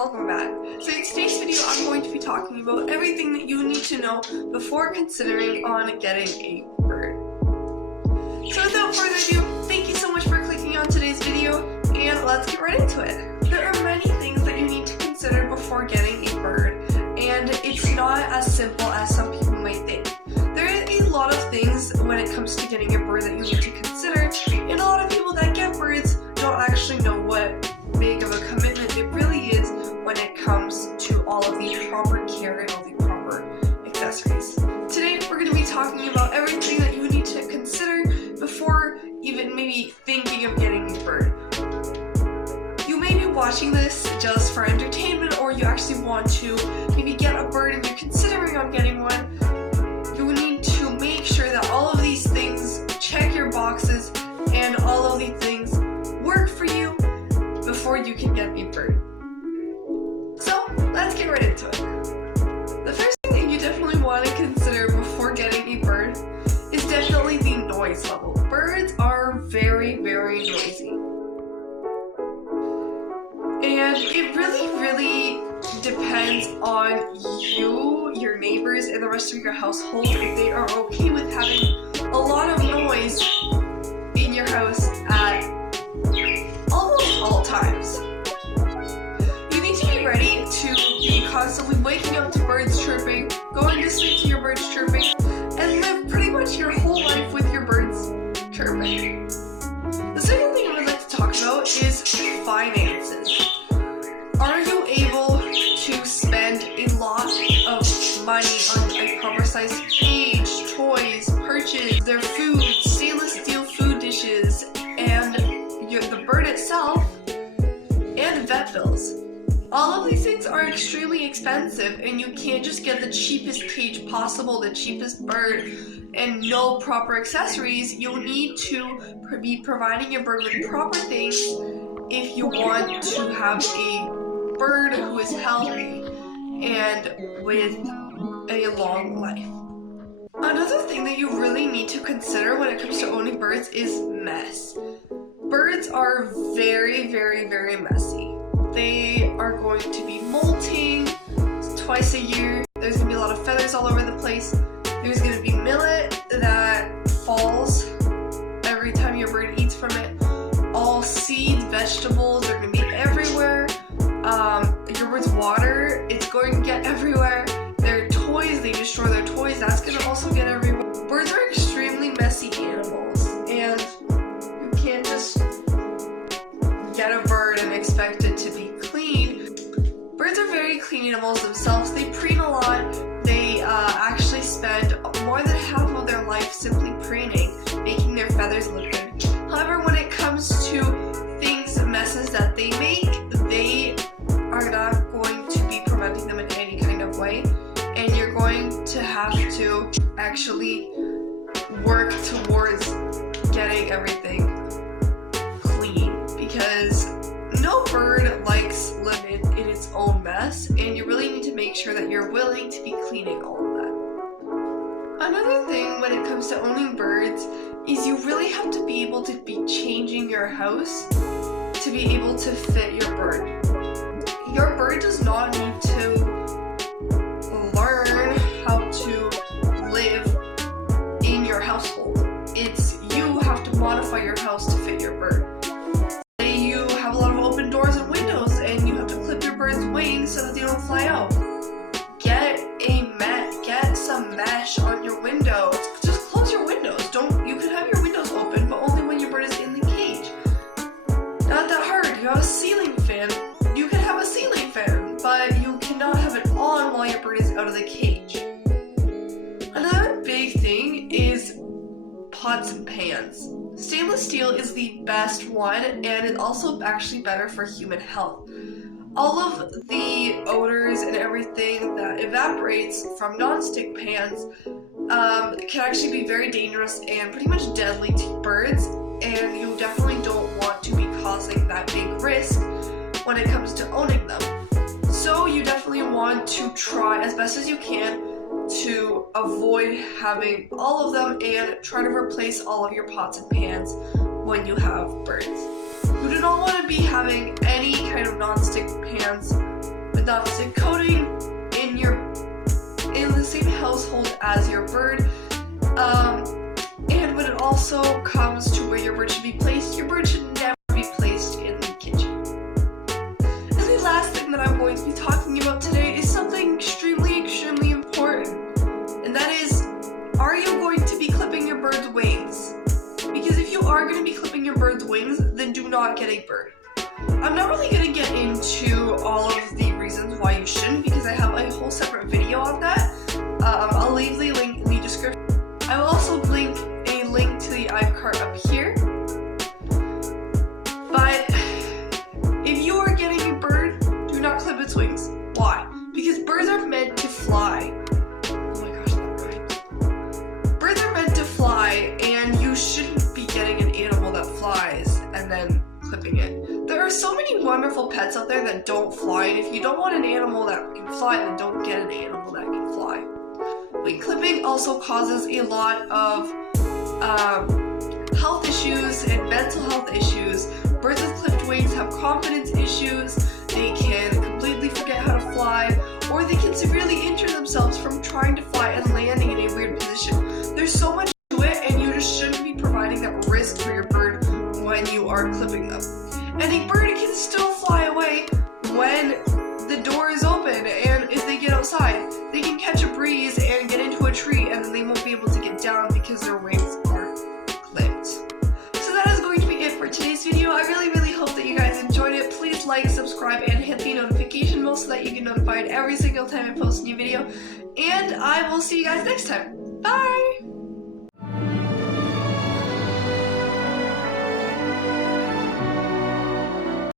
welcome back. So in today's video I'm going to be talking about everything that you need to know before considering on getting a bird. So without further ado, thank you so much for clicking on today's video, and let's get right into it. There are many things that you need to consider before getting a bird, and it's not as simple as some people might think. There are a lot of things when it comes to getting a bird that you need to consider, and a lot of people that get birds don't actually know what big of a commitment it really is when it comes to all of the proper care and all the proper accessories. Today we're going to be talking about everything that you need to consider before even maybe thinking of getting a bird. You may be watching this just for entertainment, or you actually want to maybe get a bird and you're considering on getting one. You need to make sure that all of these things check your boxes and all of these things work for you before you can get a bird. So let's get right into it. The first thing that you definitely want to consider before getting a bird is definitely the noise level. Birds are very, very noisy. And it really depends on you, your neighbors, and the rest of your household if they are okay with having a lot of noise in your house at almost all times. You need to be ready to be constantly waking up to birds chirping, going to sleep to your birds chirping, and live pretty much your whole life with your birds chirping. The second thing I would like to talk about is finances. Are you able to spend a lot of money on a proper sized cage, toys, perches, their food, stainless steel food dishes, and the bird itself, and vet bills? All of these things are extremely expensive, and you can't just get the cheapest cage possible, the cheapest bird, and no proper accessories. You'll need to be providing your bird with proper things if you want to have a bird who is healthy and with a long life. Another thing that you really need to consider when it comes to owning birds is mess. Birds are very messy. They are going to be molting twice a year. There's going to be a lot of feathers all over the place. There's going to be millet that falls every time your bird eats from it. All seeds, vegetables are going to be everywhere. Your bird's water, it's going to get everywhere. Their toys, they destroy their toys, that's going to also get everywhere. Birds are extremely messy animals, and you can't just get a bird and expect it to be clean. Birds are very clean animals themselves. They preen a lot. They actually spend more than half of their life simply preening, making their feathers look good. However, when it comes to things, messes that they make, they are not going to be preventing them in any kind of way, and you're going to have to actually work towards getting everything clean, because no bird likes living in its own mess, and you really need to make sure that you're willing to be cleaning all of that. Another thing when it comes to owning birds is you really have to be able to be changing your house to be able to fit your bird. Your bird does not need to learn how to live in your household. It's you have to modify your house to fit your bird. Say you have a lot of open doors and windows and you have to clip your bird's wings so that they don't fly out. Get some mesh on your windows. Just close your windows. You can have your windows open, but only when your bird is in the cage. Not that hard. You have a ceiling fan. You can have a ceiling fan, but you cannot have it on while your bird is out of the cage. Another big thing is pots and pans. Stainless steel is the best one, and it's also actually better for human health. All of the odors and everything that evaporates from non-stick pans can actually be very dangerous and pretty much deadly to birds, and you definitely don't want to be causing that big risk when it comes to owning them. So you definitely want to try as best as you can to avoid having all of them and try to replace all of your pots and pans when you have birds. You do not want to be having any kind of non-stick pans with toxic coating in the same household as your bird. And when it also comes to where your bird should be placed, your bird should never be placed in the kitchen. And the last thing that I'm going to be talking about today is something extremely important. And that is, are you going to be clipping your bird's wings? Because if you are going to be clipping your bird's wings, then do not get a bird. I'm not really going to get into all of the reasons why you shouldn't, because I have a whole separate video on that. I'll leave the link in the description. I will also link a link to the iCard up here. But if you are getting a bird, do not clip its wings. Why? Because birds are meant to fly. Oh my gosh, that rhymed. Birds are meant to fly, and you shouldn't be getting an animal that flies and then clipping it. There are so many wonderful pets out there that don't fly, and if you don't want an animal that can fly, then don't get an animal that can fly. Wing clipping also causes a lot of health issues and mental health issues. Birds with clipped wings have confidence issues, they can completely forget how to fly, or they can severely injure themselves from trying to fly and landing in a weird position. There's so much to it, and you just shouldn't be providing that risk for your bird when you are clipping them. And a bird can still fly away when the door is open, and if they get outside, they can catch a breeze and get into a tree, and then they won't be able to get down because their wings are clipped. So that is going to be it for today's video. I really hope that you guys enjoyed it. Please like, subscribe, and hit the notification bell so that you get notified every single time I post a new video. And I will see you guys next time.